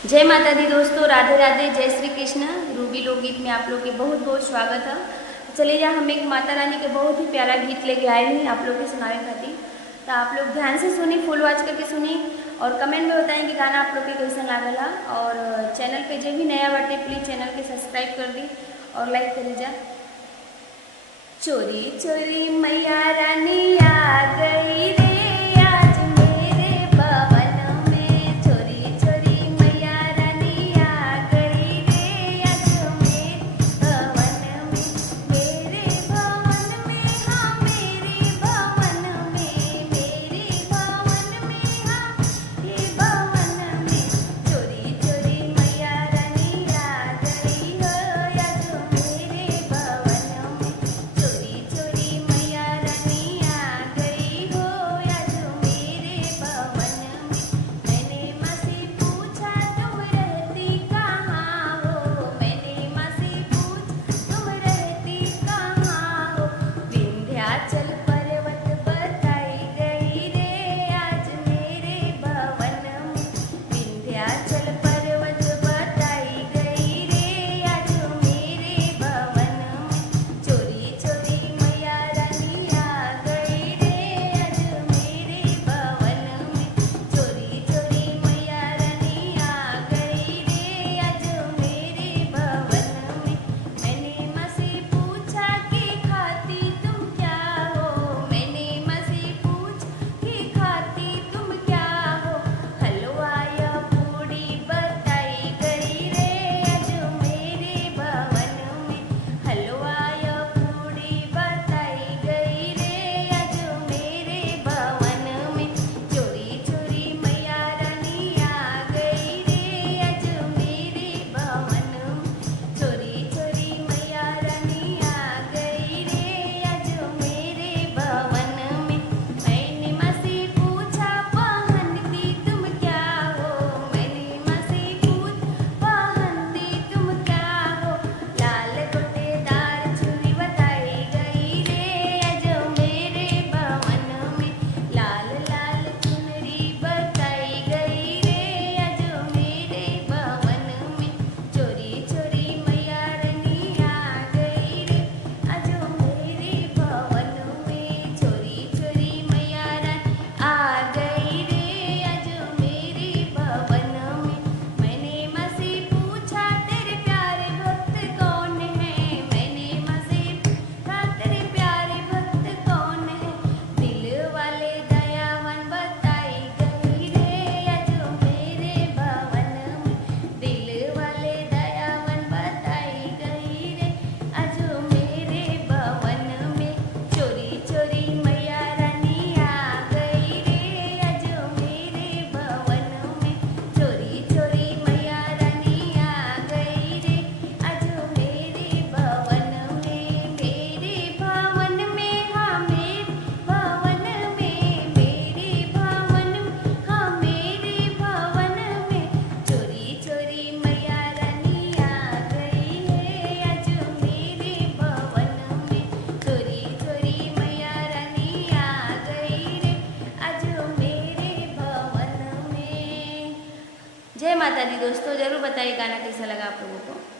जय माता दी दोस्तों, राधे राधे, जय श्री कृष्ण। रूबी लोकगीत में आप लोग के बहुत बहुत स्वागत है। चलिए जा हम एक माता रानी के बहुत ही प्यारा गीत लेके आए हैं आप लोग के सुनाने खातिर। तो आप लोग ध्यान से सुनी, फुल वॉच करके सुनी और कमेंट में बताएं कि गाना आप लोग के कैसा लागला। और चैनल पे जो भी नया बाटे प्लीज़ चैनल के सब्सक्राइब कर दी और लाइक करी जा। चोरी चोरी मैया रानी आ गई रे आज मेरे भवन में। चोरी चोरी मैया रानी आ गई रे आज मेरे भवन में। मेरे भवन में, हाँ मेरे भवन में, मेरे भवन में, हाँ ये भवन में। चोरी चोरी मैया रानी आ गई हो आज मेरे भवन में। चोरी चोरी मैया रानी आ गई हो आज मेरे भवन में। मैंने माँ से पूछा तुम रहती कहाँ हो, मैंने माँ से पूछा तुम रहती कहाँ हो। विंध्याचल पर्वत बताई गई रे आज मेरे भवन में। विंध्याचल पर्वत बताई गई रे आज मेरे भवन में। चोरी चोरी मैया रानी आ गई रे आज मेरे भवन में। चोरी चोरी मैया रानी आ गई रे आज मेरे भवन में। मैंने माँ से पूछा कि खाती तुम क्या हो, मैंने माँ से पूछा कि खाती तुम क्या हो। हलवा या पूड़ी बताई गई रे आज मेरे भवन में। हलवा या पूड़ी बताई गई रे आज मेरे भवन में। चोरी चोरी मैया रानी आ गई रे आज मेरे भवन में। चोरी चोरी मैया रानी आ गई रे आज मेरे भवन में। मैंने माँ से पूछा पहनती तुम क्या हो, मैंने माँ से पूछा पहनती तुम क्या हो। लाल गोटेदार चुन्नी बताई गई रे आज मेरे भवन में। लाल लाल चुनरी बताई गई रे आज मेरे भवन में। चोरी चोरी मैया रानी आ गई रे आज मेरे भवन में। चोरी चोरी मैया रानी आ गई रे आज मेरे भवन में। मैंने माँ से पूछा तेरे प्यारे भक्त कौन है, मैंने माँ से पूछा तेरे प्यारे भक्त कौन है। दिल वाले दयावान बताई गई रे आज मेरे भवन में। दिल वाले दयावान बताई गई रे आज मेरे भवन में। चोरी चोरी मैया रानी आ गई रे आज मेरे भवन में। चोरी चोरी मैया रानी आ गई रे आज मेरे भवन में। मेरे भवन में, हाँ मेरे भवन में, मेरे भवन में, हाँ मेरे भवन में। चोरी चोरी मैया रानी आ गई है आज मेरे भवन में। चोरी चोरी मैया रानी आ गई रे आज मेरे भवन में। जय माता दी दोस्तों, जरूर बताइए गाना कैसा लगा आप लोगों को।